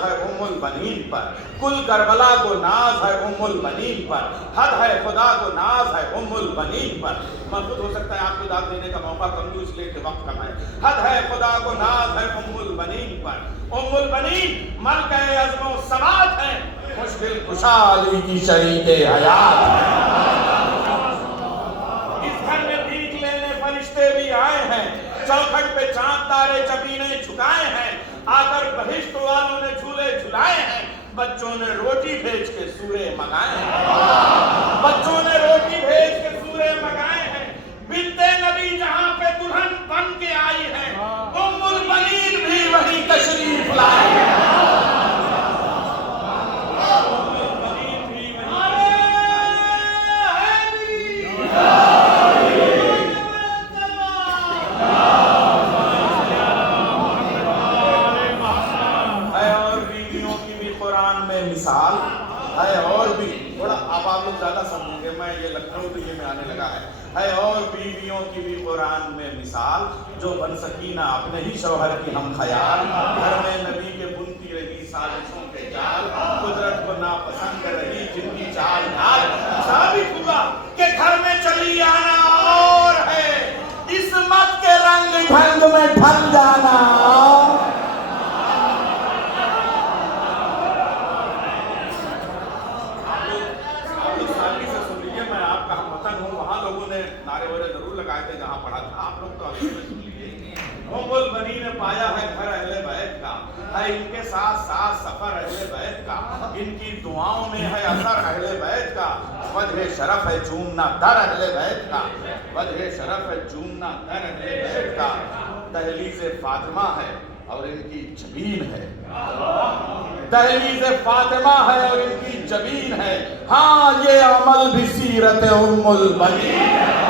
है उम्मुल बनीन पर, कुल करबला को नाज है उम्मुल बनीन पर, हद है खुदा को नाज है उम्मुल बनीन पर। महसूस हो सकता है आपको दाद देने का मौका कम दूं इसलिए कि वक्त कम है। हद है खुदा को नाज है उम्मुल बनीन पर, उम्मुल बनीन मलके अज़्मो समात है, मुश्किल कुशा अली की शरीके हयात है। इस घर में भीख लेने फरिश्ते भी आए हैं, चौखट पे चांद तारे चबीने झुकाए हैं, आकर बहिश्त वालों ने झूले झुलाए हैं, बच्चों ने रोटी भेज के सूरे मंगाए हैं, बच्चों ने रोटी भेज के सूरे मंगाए हैं। बिन्ते नबी जहां पे दुल्हन बन के आई है, उम्मुल बनीन भी वही तशरीफ लाई है। मिसाल है और भी थोड़ा अब आप लोग ज्यादा समझेंगे, मैं ये लखनऊ तो ये में आने लगा है और बीवियों की भी कुरान में मिसाल, जो बन सकी ना अपने ही शौहर की हम ख्याल, घर में नबी के बुनती रही साजिशों के जाल, कुदरत को नापसंद रही जिनकी चाल ढाल, साबित हुआ कि घर में चली आना और है इस्मत के रंग ढंग में ढल जाना। नारे वारे जरूर लगाए थे जहां पढ़ा था, आप लोग तो अभी सुन लीजिए। उम्मुल बनी ने पाया है घर अहले बैत का, है इनके साथ साथ सफर अहले बैत का, इनकी दुआओं में है असर अहले बैत का, वजह शरफ है चूमना दर अहले बैत का, वजह शरफ है चूमना दर अहले बैत का। दहलीज़े फातिमा है और इनकी जबीन है, दहलीज़े फातिमा है और इनकी जबीन है। हाँ ये अमल भी सीरत उम्मुल बनीन है,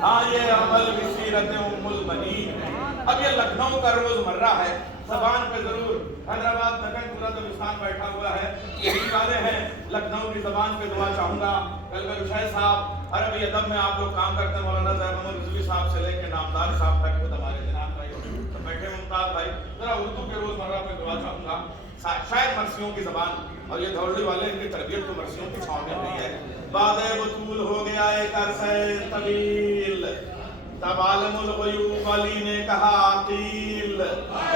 हाँ ये अमल भी सीरत उम्मुल बनीन है। अब ये लखनऊ का रोजमर्रा है, ज़बान पे जरूर हैदराबाद दक्कन पूरा दबिस्तान बैठा हुआ है, यही वाले हैं लखनऊ की ज़बान पे दुआ चाहूंगा। कल में रुशैद साहब अरबी अदब में आप लोग काम करते हैं, मौलाना ज़ैद रिजवी साहब से लेकर नामदार साहब तक खुद हमारे जनाब भाई तो बैठे मुमताज भाई, जरा उर्दू के रोजमर्रा पे दुआ चाहूंगा। शायद मर्सियों की ज़बान और ये दौड़ने वाले इनकी तरबियत तो मर्सियों की छाँव में हुई है। बादे बतूल हो गया एक अरसे तवील, तब आलमुल ग़ुयूब अली ने कहा अकील,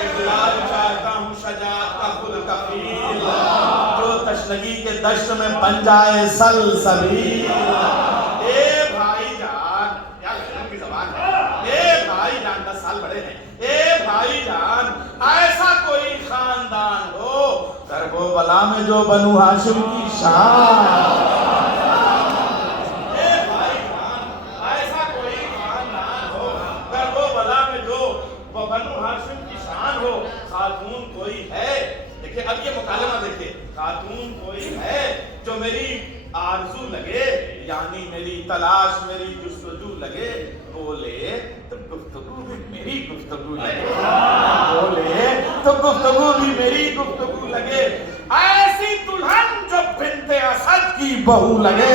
इक़लाल चाहता हूँ शजाअत का खुद कफ़ील, जो तशनगी के दश्त में बन जाए सलसबील। ए भाईजान, क्या लखनऊ की ज़बान है, ए भाईजान 10 साल बड़े हैं, ए भाईजान ऐसा कोई खानदान हो करबो बला में जो बनु हाशिम की शान, बनु हाशिम की शान हो। खातून कोई है, देखिए अब ये मुकालमा देखिए, खातून कोई है जो मेरी आरज़ू लगे, यानी मेरी तलाश मेरी जुस्तजू लगे, बोले तो गुफ्तगू भी मेरी गुफ्तगू लगे, बोले तो गुफ्तगू भी मेरी गुफ्तगू लगे, ऐसी दुल्हन जो बिन्ते असद की बहू लगे।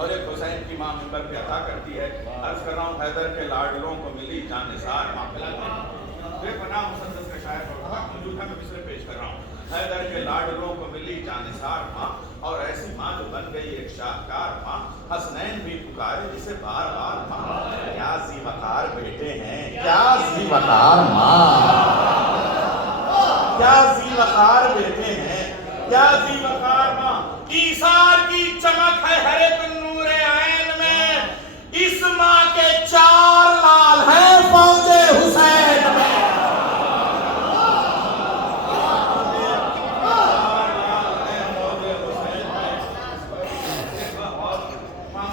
और एक हुसैन की मां मिंबर पे अता करती है। अर्ज कर रहा हूँ हैदर के लाडलों को मिली जानिसार मामला बेपनाह मुसद्दस का शायर मौजूद है, मैं मिसरे पेश कर रहा हूँ। हैदर के लाडलों को मिली जानिसार माँ और ऐसी माँ जो बन गई एक शाहकार माँ, हसनैन भी पुकारे जिसे बार बार माँ। क्या ज़ीवकार बेटे हैं, क्या ज़ीवकार माँ, क्या ज़ीवकार बेटे हैं, क्या ज़ीवकार माँ। ईसार की चमक है हर एक नूरे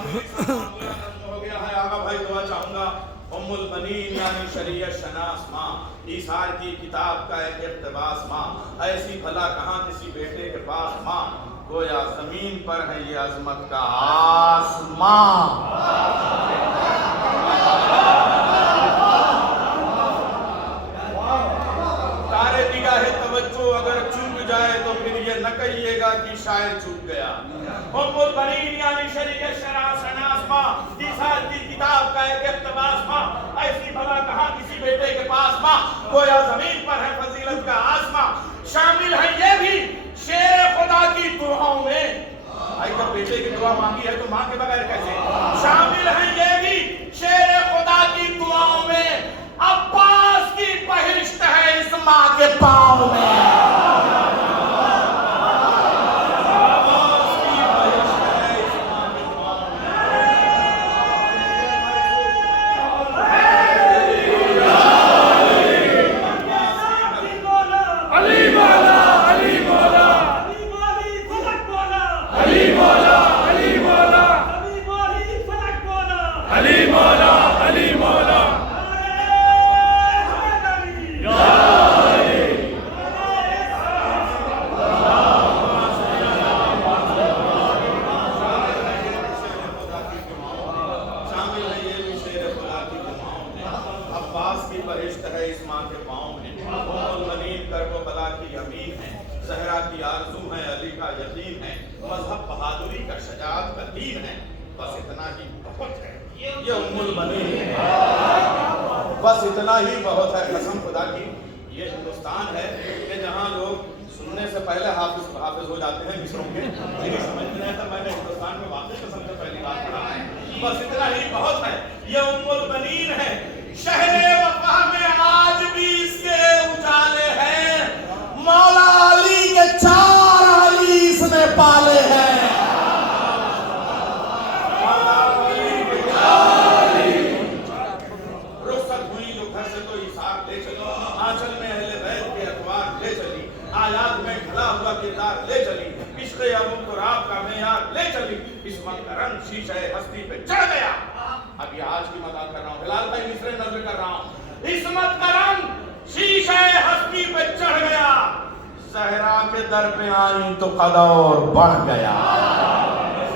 हो गया है। आगा भाई दुआ चाहूंगा। उम्मुल बनीन यानी शरीयत शनास माँ, ईसार की किताब का एक इक़्तिबास माँ, ऐसी भला कहाँ किसी बेटे के पास माँ, गोया जमीन पर है ये अजमत का आसमां। तारे निगाहे तवज्जो अगर चूक जाए तो फिर ये न कहिएगा कि शायर चूक गया। उम्मुल बनीन यानी शरीयत शनास माँ, ईसार की किताब का एक इक़्तिबास माँ, ऐसी भला कहाँ किसी बेटे के पास माँ, गोया जमीन पर है फजीलत का आसमां। शामिल है ये भी शेर खुदा की दुआओं में। भाई जब बेटे की दुआ मांगी है तो माँ के बगैर कैसे? शामिल है ये भी शेर खुदा की दुआओं में, अब्बास की बहिश्त है इस माँ के पाँव में। बस इतना ही बहुत है। कसम खुदा की ये हिंदुस्तान है कि जहाँ लोग सुनने से पहले हाफिज हो जाते हैं मिसरों के। मेरी समझ में नहीं था, मैंने हिंदुस्तान में वाकई कसम से पहली बार पढ़ा है। बस इतना ही बहुत है। ये उम्मुल बनीन है, शहरे वफा में आज भी इसके उजाले हैं, मौला अली के 4 अली इसने पाले हैं। किरदार ले चली, इश्क़ अबू तुराब का मेयार ले चली, इस्मत का रंग शीशे हस्ती पे चढ़ गया। अभी आज की मजाक कर रहा हूँ, हिलाल भाई मिसरे नज़र कर रहा हूँ। इस्मत का रंग शीशे हस्ती पे चढ़ गया, सहरा के दर पे आई तो कदौर बढ़ गया।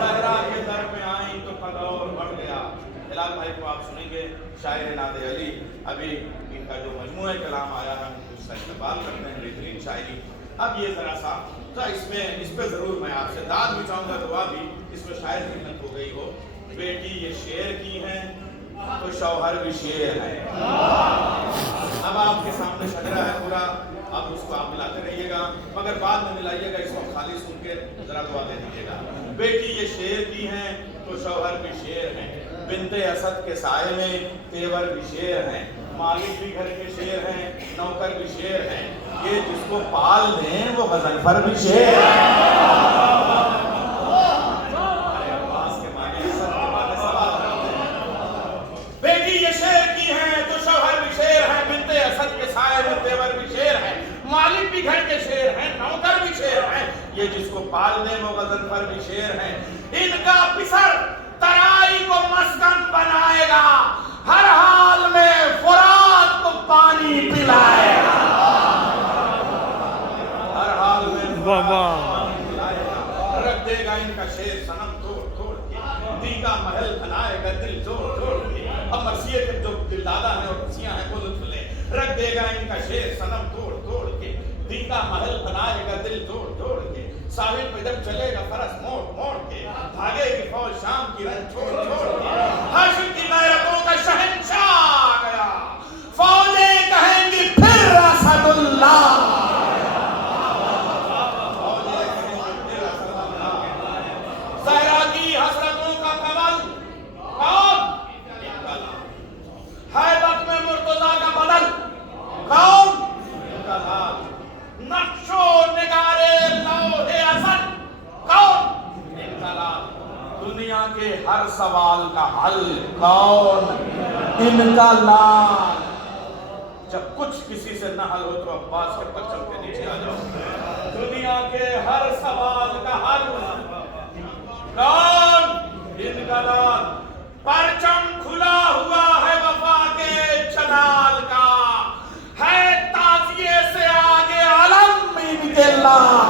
सहरा के दर पे आई तो कदौर बढ़ गया। हिलाल भाई को आप सुनेंगे शायर नादे अली। अभी इनका जो मजमूआ कलाम आया है उसका इस्तेमाल करते हैं, बेहतरीन शायरी। अब ये जरा सा तो इस पे जरूर मैं आपसे दाद भी चाहूंगा, दुआ भी। इसमें शायद हिम्मत हो गई हो। बेटी ये शेर की है तो शौहर भी शेर है। अब आपके सामने शजरा है पूरा, अब उसको आप मिलाते रहिएगा, मगर बाद में मिलाइएगा, इसको खाली सुन के जरा दुआ दे दीजिएगा। बेटी ये शेर की है तो शौहर भी शेर है, बिनते असद के साए में तेवर भी शेर है, मालिक भी घर के शेर हैं, नौकर भी शेर हैं, ये जिसको पाल दें वो गजनफर भी शेर है। अरे अब्बास के माने असद के माने सवाल करते हैं। बेटी ये शेर की है तो शौहर भी शेर है, बिनते असद के साए में तेवर भी शेर है, मालिक भी घर के शेर हैं, नौकर भी शेर हैं, ये जिसको पाल दें वो गजनफर भी शेर हैं। इनका पिसर तराई को मस्कन बनाएगा, हर हाल में फुरात को पानी पिलाएगा, हर हाल में पानी पिलाएगा। रख देगा इनका शेर सनम तोड़ तोड़ के, दी का महल बनाएगा दिल जोड़ जोड़ के। अब मर्सिये के जो दिलदादा हैं और खुशियां हैं वो लुत्फ ले। रख देगा इनका शेर सनम तोड़ तोड़ के, दी का महल बनाएगा दिल जोड़ जोड़ के। साहिल पे जब चलेगा फरस मोड़ मोड़ के, भागेगी फौज शाम की रंग छोड़ छोड़ के। हाशिम की गैरतों का शहंशाह आ गया, फौजें कहेंगी फिर असदुल्लाह, फौजें कहेंगी फिर असदुल्लाह। सहरा की हसरतों का कमल कौन? हैबत में मुर्तजा का बदल कौन? नक्शो निगारे लौहे असद कौन? दुनिया के हर सवाल का हल कौन? इनका लाल। जब कुछ किसी से न हल हो तो अब्बास के परचम के नीचे आ जाओ। दुनिया के हर सवाल का हल कौन? इनका लाल। अल्लाह